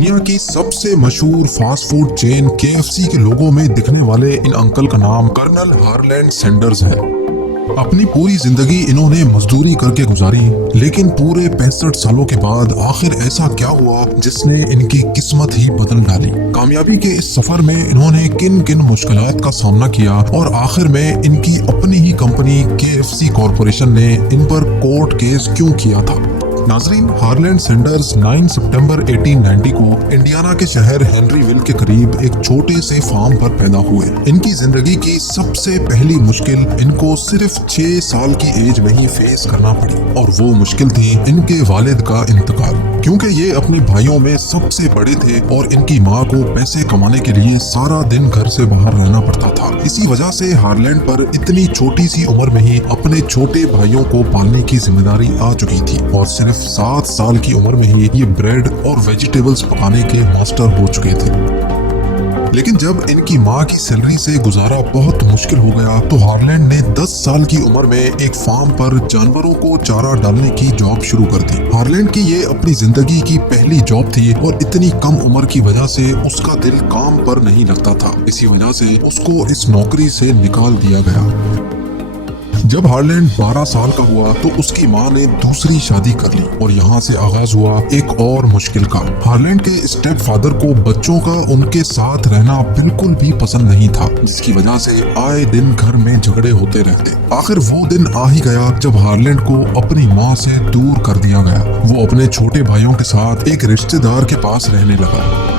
दुनिया की सबसे मशहूर फास्ट फूड चेन KFC के लोगों में दिखने वाले इन अंकल का नाम कर्नल हार्लैंड सैंडर्स है। अपनी पूरी जिंदगी इन्होंने मजदूरी करके गुजारी, लेकिन पूरे 65 सालों के बाद आखिर ऐसा क्या हुआ जिसने इनकी किस्मत ही बदल डाली। कामयाबी के इस सफर में इन्होंने किन किन मुश्किलात का सामना किया और आखिर में इनकी अपनी ही कंपनी KFC कॉरपोरेशन ने इन पर कोर्ट केस क्यों किया था। नाजरीन, हार्लैंड सैंडर्स 9 सितंबर 1890 को इंडियाना के शहर हेनरीविल के करीब एक छोटे से फार्म पर पैदा हुए। इनकी जिंदगी की सबसे पहली मुश्किल इनको सिर्फ 6 साल की एज में ही फेस करना पड़ी, और वो मुश्किल थी इनके वालिद का इंतकाल। क्योंकि ये अपने भाइयों में सबसे बड़े थे और इनकी माँ को पैसे कमाने के लिए सारा दिन घर से बाहर रहना पड़ता था। इसी वजह से हार्लैंड पर इतनी छोटी सी उम्र में ही अपने छोटे भाइयों को पालने की जिम्मेदारी आ चुकी थी, और सिर्फ 7 साल की उम्र में ही ये ब्रेड और वेजिटेबल्स पकाने के मास्टर हो चुके थे। लेकिन जब इनकी माँ की सैलरी से गुजारा बहुत मुश्किल हो गया तो हार्लैंड ने 10 साल की उम्र में एक फार्म पर जानवरों को चारा डालने की जॉब शुरू कर दी। हार्लैंड की ये अपनी जिंदगी की पहली जॉब थी और इतनी कम उम्र की वजह से उसका दिल काम पर नहीं लगता था। इसी वजह से उसको इस नौकरी से निकाल दिया गया। जब हार्लैंड 12 साल का हुआ तो उसकी माँ ने दूसरी शादी कर ली और यहाँ से आगाज हुआ एक और मुश्किल का। हार्लैंड के स्टेप फादर को बच्चों का उनके साथ रहना बिल्कुल भी पसंद नहीं था, जिसकी वजह से आए दिन घर में झगड़े होते रहते। आखिर वो दिन आ ही गया जब हार्लैंड को अपनी माँ से दूर कर दिया गया। वो अपने छोटे भाइयों के साथ एक रिश्तेदार के पास रहने लगा।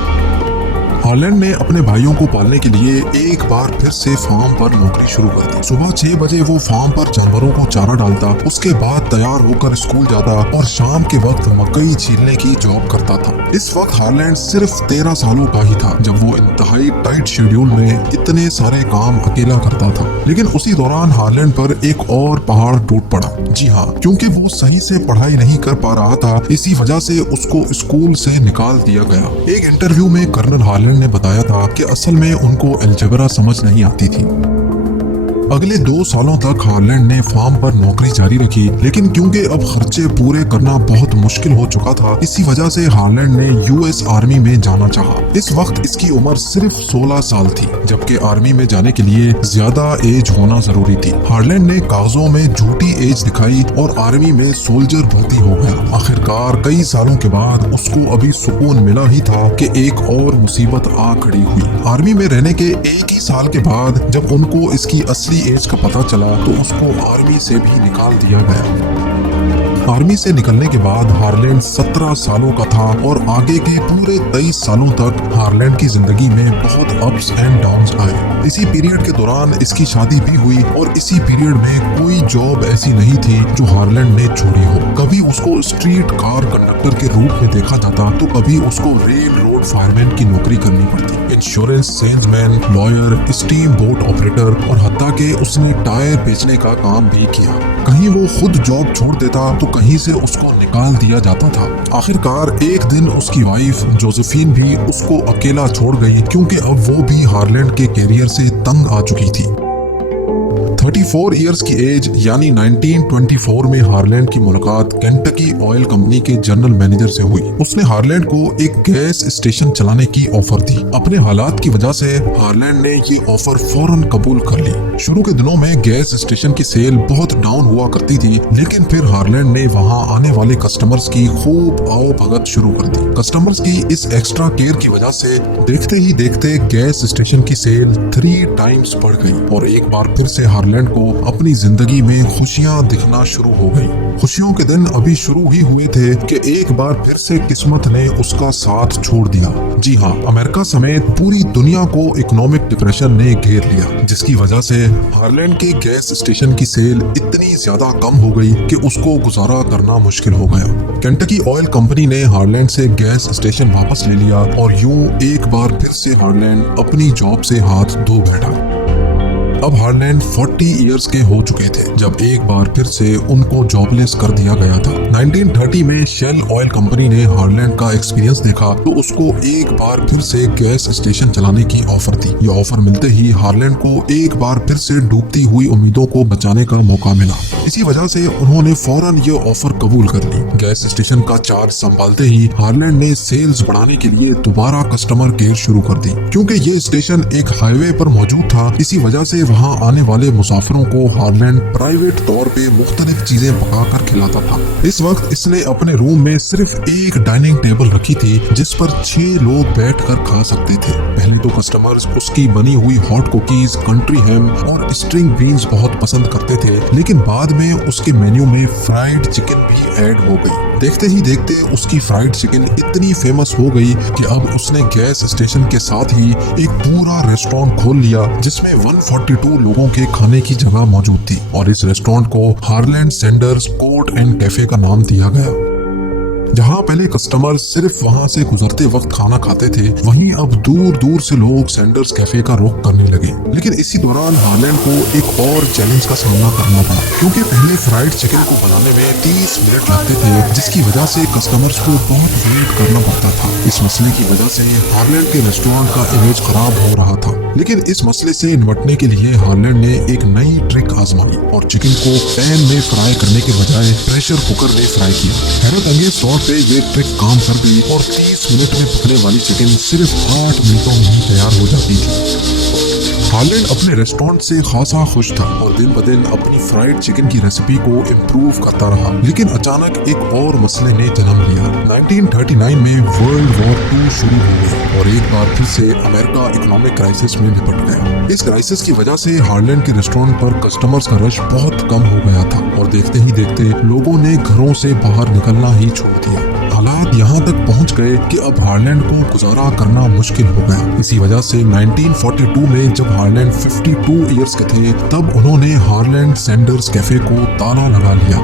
हार्लैंड ने अपने भाइयों को पालने के लिए एक बार फिर से फार्म पर नौकरी शुरू कर दी। सुबह 6 बजे वो फार्म पर जानवरों को चारा डालता, उसके बाद तैयार होकर स्कूल जाता और शाम के वक्त मकई छीलने की जॉब करता था। इस वक्त हार्लैंड सिर्फ 13 सालों का ही था जब वो इंतहाई टाइट शेड्यूल में इतने सारे काम अकेला करता था। लेकिन उसी दौरान हार्लैंड पर एक और पहाड़ टूट पड़ा। जी हाँ, क्योंकि वो सही से पढ़ाई नहीं कर पा रहा था, इसी वजह से उसको स्कूल से निकाल दिया गया। एक इंटरव्यू में कर्नल हार्लैंड ने बताया था कि असल में उनको अलजेब्रा समझ नहीं आती थी। अगले 2 सालों तक हार्लैंड ने फार्म पर नौकरी जारी रखी, लेकिन क्योंकि अब खर्चे पूरे करना बहुत मुश्किल हो चुका था, इसी वजह से हार्लैंड ने US आर्मी में जाना चाहा। इस वक्त इसकी उम्र सिर्फ 16 साल थी, जबकि आर्मी में जाने के लिए ज्यादा एज होना जरूरी थी। हार्लैंड ने कागजों में झूठी एज दिखाई और आर्मी में सोल्जर भर्ती हो गया। आखिरकार कई सालों के बाद उसको अभी सुकून मिला ही था कि एक और मुसीबत आ खड़ी हुई। आर्मी में रहने के 1 ही साल के बाद जब उनको इसकी असली एज का पता चला तो उसको आर्मी से भी निकाल दिया गया। आर्मी से निकलने के बाद हार्लैंड 17 सालों का था और आगे के पूरे 23 सालों तक हार्लैंड की जिंदगी में बहुत अप्स एंड डाउन्स आए। इसी पीरियड के दौरान इसकी शादी भी हुई और इसी पीरियड में कोई जॉब ऐसी नहीं थी जो हार्लैंड ने छोड़ी हो। कभी उसको स्ट्रीट कार कंडक्टर के रूप में देखा जाता तो कभी उसको रेल रोड फायरमैन की नौकरी करनी पड़ती, insurance salesman, lawyer, steam boat operator और हत्ता के उसने टायर बेचने का काम भी किया। कहीं वो खुद जॉब छोड़ देता तो कहीं से उसको निकाल दिया जाता था। आखिरकार एक दिन उसकी वाइफ जोसेफिन भी उसको अकेला छोड़ गई, क्योंकि अब वो भी हार्लैंड के कैरियर से तंग आ चुकी थी। 34 इयर्स की एज यानी 1924 में हार्लैंड की मुलाकात केंटकी ऑयल कंपनी के जनरल मैनेजर से हुई। उसने हार्लैंड को एक गैस स्टेशन चलाने की ऑफर दी। अपने हालात की वजह से हार्लैंड ने ये ऑफर फौरन कबूल कर ली। शुरू के दिनों में गैस स्टेशन की सेल बहुत डाउन हुआ करती थी, लेकिन फिर हार्लैंड ने वहां आने वाले कस्टमर्स की खूब आओ भगत शुरू कर दी। कस्टमर्स की इस एक्स्ट्रा केयर की वजह से देखते ही देखते गैस स्टेशन की सेल 3 टाइम्स बढ़ गई और एक बार फिर से हार्लैंड को अपनी जिंदगी में खुशियां दिखना शुरू हो गई। खुशियों के दिन अभी शुरू ही हुए थे कि एक बार फिर से किस्मत ने उसका साथ छोड़ दिया। जी हाँ, अमेरिका समेत पूरी दुनिया को इकोनॉमिक डिप्रेशन ने घेर लिया, जिसकी वजह से हार्लैंड के गैस स्टेशन की सेल इतनी ज्यादा कम हो गई कि उसको गुजारा करना मुश्किल हो गया। केंटकी ऑयल कंपनी ने हार्लैंड से गैस स्टेशन वापस ले लिया और यूं एक बार फिर से हार्लैंड अपनी जॉब से हाथ धो बैठा। अब हार्लैंड 40 इयर्स के हो चुके थे जब एक बार फिर से उनको जॉबलेस कर दिया गया था। 1930 में शेल ऑयल कंपनी ने हार्लैंड का एक्सपीरियंस देखा तो उसको एक बार फिर से गैस स्टेशन चलाने की ऑफर दी। ये ऑफर मिलते ही हार्लैंड को एक बार फिर से डूबती हुई उम्मीदों को बचाने का मौका मिला। इसी वजह से उन्होंने फौरन ये ऑफर कबूल कर ली। गैस स्टेशन का चार्ज संभालते ही हार्लैंड ने सेल्स बढ़ाने के लिए दोबारा कस्टमर केयर शुरू कर दी। क्योंकि ये स्टेशन एक हाईवे पर मौजूद था, इसी वजह से वहाँ आने वाले मुसाफिरों को हार्लैंड प्राइवेट तौर पे मुख्तलिफ चीजें पकाकर खिलाता था। इस वक्त इसने अपने रूम में सिर्फ एक डाइनिंग टेबल रखी थी जिस पर 6 लोग बैठकर खा सकते थे। पहले तो कस्टमर्स उसकी बनी हुई हॉट कुकीज, कंट्री हैम और स्ट्रिंग बीन्स बहुत पसंद करते थे, लेकिन बाद में उसके मेन्यू में फ्राइड चिकन भी ऐड हो गई। देखते ही देखते उसकी फ्राइड चिकन इतनी फेमस हो गई कि अब उसने गैस स्टेशन के साथ ही एक पूरा रेस्टोरेंट खोल लिया जिसमें 142 लोगों के खाने की जगह मौजूद थी और इस रेस्टोरेंट को Harland Sanders court and cafe का नाम दिया गया। जहाँ पहले कस्टमर सिर्फ वहाँ से गुजरते वक्त खाना खाते थे, वहीं अब दूर दूर से लोग सैंडर्स कैफे का रुख करने लगे। लेकिन इसी दौरान हार्लैंड को एक और चैलेंज का सामना करना पड़ा, क्योंकि पहले फ्राइड चिकन को बनाने में 30 मिनट लगते थे, जिसकी वजह से कस्टमर्स को बहुत वेट करना पड़ता था। इस मसले की वजह से हार्लैंड के रेस्टोरेंट का इमेज खराब हो रहा था। लेकिन इस मसले से निपटने के लिए हार्लैंड ने एक नई ट्रिक आजमाई और चिकन को पैन में फ्राई करने के बजाय प्रेशर कुकर में फ्राई किया। हैरत अंगेज तौर पे ये ट्रिक काम कर गई और 30 मिनट में पकने वाली चिकन सिर्फ 8 मिनटों में ही तैयार हो जाती थी। हार्लैंड अपने रेस्टोरेंट से खासा खुश था और दिन ब दिन अपनी फ्राइड चिकन की रेसिपी को इम्प्रूव करता रहा। लेकिन अचानक एक और मसले ने जन्म लिया। 1939 में वर्ल्ड वॉर 2 शुरू हो गई और एक बार फिर से अमेरिका इकोनॉमिक क्राइसिस में निपट गया। इस क्राइसिस की वजह से हार्लैंड के रेस्टोरेंट पर कस्टमर्स का रश बहुत कम हो गया था और देखते ही देखते लोगों ने घरों से बाहर निकलना ही छोड़ दिया। हालात यहाँ तक पहुँच गए कि अब हार्लैंड को गुजारा करना मुश्किल हो गया। इसी वजह से 1942 में जब हार्लैंड 52 इयर्स के थे तब उन्होंने हार्लैंड सैंडर्स कैफे को ताला लगा लिया।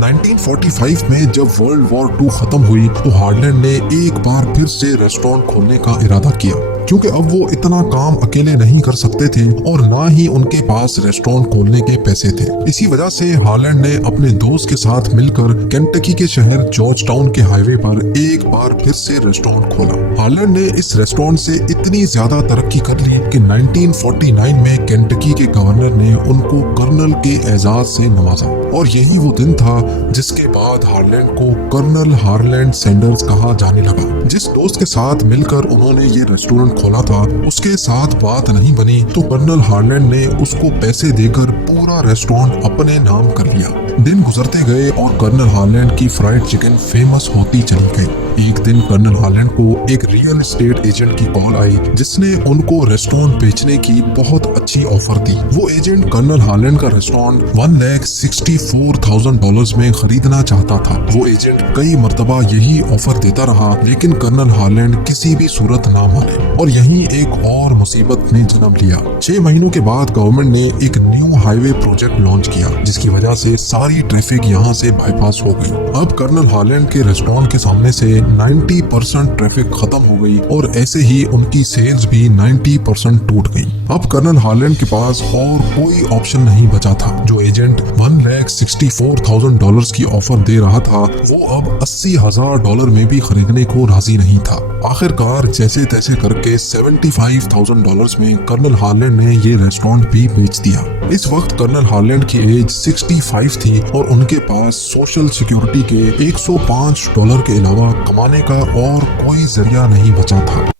1945 में जब वर्ल्ड वॉर 2 खत्म हुई तो हार्लैंड ने एक बार फिर से रेस्टोरेंट खोलने का इरादा किया, क्योंकि अब वो इतना काम अकेले नहीं कर सकते थे और ना ही उनके पास रेस्टोरेंट खोलने के पैसे थे। इसी वजह से हार्लैंड ने अपने दोस्त के साथ मिलकर केंटकी के शहर जॉर्ज टाउन के हाईवे पर एक बार फिर से रेस्टोरेंट खोला। हार्लैंड ने इस रेस्टोरेंट से इतनी ज्यादा तरक्की कर ली कि 1949 में केंटकी के गवर्नर ने उनको कर्नल के एजाज से नवाजा और यही वो दिन था जिसके बाद हार्लैंड को कर्नल हार्लैंड सैंडर्स कहा जाने लगा। जिस दोस्त के साथ मिलकर उन्होंने ये रेस्टोरेंट खोला था उसके साथ बात नहीं बनी तो कर्नल हार्लैंड ने उसको पैसे देकर पूरा रेस्टोरेंट अपने नाम कर लिया। दिन गुजरते गए और कर्नल हार्लैंड की फ्राइड चिकन फेमस होती चली गई। एक दिन कर्नल हार्लैंड को एक रियल एस्टेट एजेंट की कॉल आई जिसने उनको रेस्टोरेंट बेचने की बहुत अच्छी ऑफर दी। वो एजेंट कर्नल हार्लैंड का रेस्टोरेंट $1,64,000 में खरीदना चाहता था। वो एजेंट कई मर्तबा यही ऑफर देता रहा लेकिन कर्नल हार्लैंड किसी भी सूरत ना माने और यहीं एक और मुसीबत ने जन्म लिया। 6 महीनों के बाद गवर्नमेंट ने एक न्यू हाईवे प्रोजेक्ट लॉन्च किया जिसकी वजह से सारी ट्रैफिक यहाँ से बाईपास हो गई। अब कर्नल हार्लैंड के रेस्टोरेंट के सामने से 90% ट्रैफिक खत्म हो गई और ऐसे ही उनकी सेल्स भी 90% टूट गई। अब कर्नल हार्लैंड के पास और कोई ऑप्शन नहीं बचा था। जो एजेंट $1,64,000 की ऑफर दे रहा था वो अब $80,000 में भी खरीदने को राजी नहीं था। आखिरकार जैसे तैसे करके $75,000 में कर्नल हार्लैंड ने ये रेस्टोरेंट भी बेच दिया। इस वक्त कर्नल हार्लैंड की एज 65 थी और उनके पास सोशल सिक्योरिटी के $105 के अलावा कमाने का और कोई जरिया नहीं बचा था।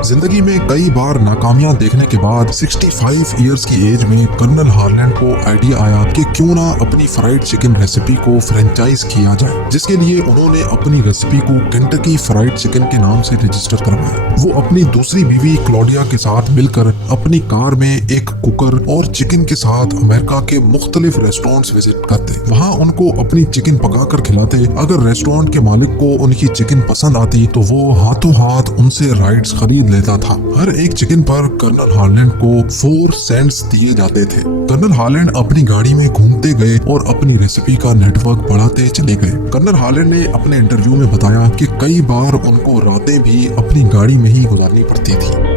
जिंदगी में कई बार नाकामियां देखने के बाद 65 इयर्स की एज में कर्नल हार्लैंड को आइडिया आया कि क्यों ना अपनी फ्राइड चिकन रेसिपी को फ्रेंचाइज किया जाए, जिसके लिए उन्होंने अपनी रेसिपी को केंटकी फ्राइड चिकन के नाम से रजिस्टर करवाया। वो अपनी दूसरी बीवी क्लोडिया के साथ मिलकर अपनी कार में एक कुकर और चिकन के साथ अमेरिका के मुख्तलिफ रेस्टोरेंट्स विजिट करते, वहाँ उनको अपनी चिकन पकाकर खिलाते। अगर रेस्टोरेंट के मालिक को उनकी चिकन पसंद आती तो वो हाथों हाथ उनसे राइट्स खरीद देता था। हर एक चिकन पर कर्नल हार्लैंड को 4 सेंट्स दिए जाते थे। कर्नल हार्लैंड अपनी गाड़ी में घूमते गए और अपनी रेसिपी का नेटवर्क बढ़ाते चले गए। कर्नल हार्लैंड ने अपने इंटरव्यू में बताया कि कई बार उनको रातें भी अपनी गाड़ी में ही गुजारनी पड़ती थी।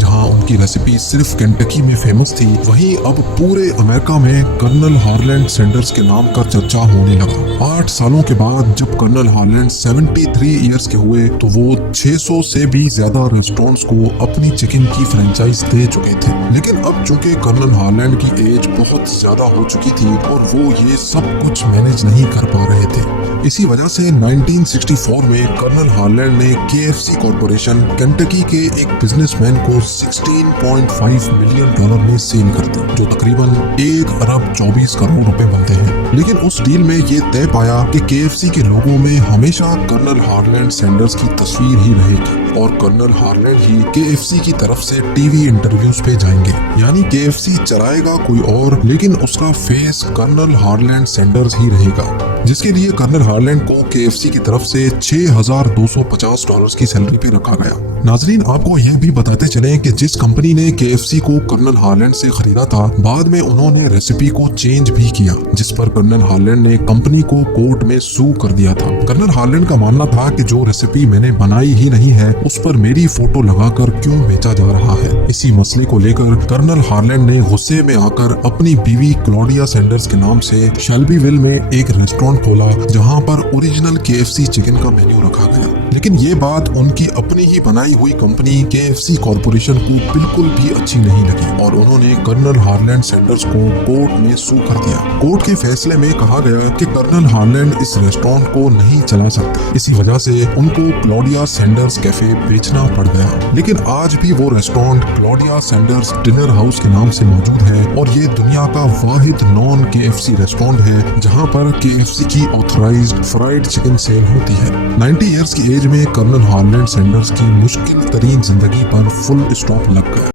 जहां उनकी रेसिपी सिर्फ केंटकी में फेमस थी, वहीं अब पूरे अमेरिका में कर्नल हार्लैंड सैंडर्स के नाम का चर्चा होने लगा। 8 सालों के बाद जब कर्नल हार्लैंड 73 इयर्स के हुए तो वो 600 से भी ज्यादा रेस्टोरेंट्स को अपनी चिकन की फ्रेंचाइज दे चुके थे। लेकिन अब चूंकि कर्नल हार्लैंड की एज बहुत ज्यादा हो चुकी थी और वो ये सब कुछ मैनेज नहीं कर पा रहे थे। इसी वजह से 1964 में कर्नल हार्लैंड ने KFC कॉर्पोरेशन केंटकी के एक बिजनेसमैन को $16.5 मिलियन में सेल कर दी, जो तकरीबन 1 अरब 24 करोड़ रुपए बनते हैं। लेकिन उस डील में ये तय पाया कि KFC के लोगों में हमेशा कर्नल हार्लैंड सैंडर्स की तस्वीर ही रहेगी और कर्नल हार्लैंड ही KFC की तरफ से टीवी इंटरव्यूज पे जाएंगे। यानी KFC चलाएगा कोई और, लेकिन उसका फेस कर्नल हार्लैंड सैंडर्स ही रहेगा, जिसके लिए कर्नल हार्लैंड को KFC की तरफ से $6,250 की सैलरी पे रखा गया। नाजरीन, आपको यह भी बताते चले कि जिस कंपनी ने KFC को कर्नल हार्लैंड से खरीदा था, बाद में उन्होंने रेसिपी को चेंज भी किया, जिस पर कर्नल हार्लैंड ने कंपनी को कोर्ट में सू कर दिया था। कर्नल हार्लैंड का मानना था कि जो रेसिपी मैंने बनाई ही नहीं है, उस पर मेरी फोटो लगाकर क्यों बेचा जा रहा है। इसी मसले को लेकर कर्नल हार्लैंड ने गुस्से में आकर अपनी बीवी क्लॉडिया सैंडर्स के नाम से शेल्बीविल में एक रेस्टोरेंट खोला, जहां पर ओरिजिनल KFC चिकन का मेन्यू रखा गया। लेकिन ये बात उनकी अपनी ही बनाई हुई कंपनी KFC कॉर्पोरेशन को बिल्कुल भी अच्छी नहीं लगी और उन्होंने कर्नल हार्लैंड सैंडर्स को कोर्ट में सू कर दिया। कोर्ट के फैसले में कहा गया कि कर्नल हार्लैंड इस रेस्टोरेंट को नहीं चला सकते। इसी वजह से उनको क्लॉडिया सैंडर्स कैफे बेचना पड़ गया। लेकिन आज भी वो restaurant Claudia Sanders dinner house के नाम से मौजूद है और ये दुनिया का वाहिद नॉन KFC रेस्टोरेंट है जहाँ पर KFC की ऑथराइज्ड फ्राइड चिकन सेल होती है। 90 इयर्स की एज में कर्नल हार्लैंड सैंडर्स की मुश्किल तरीन जिंदगी पर फुल स्टॉप लग गया।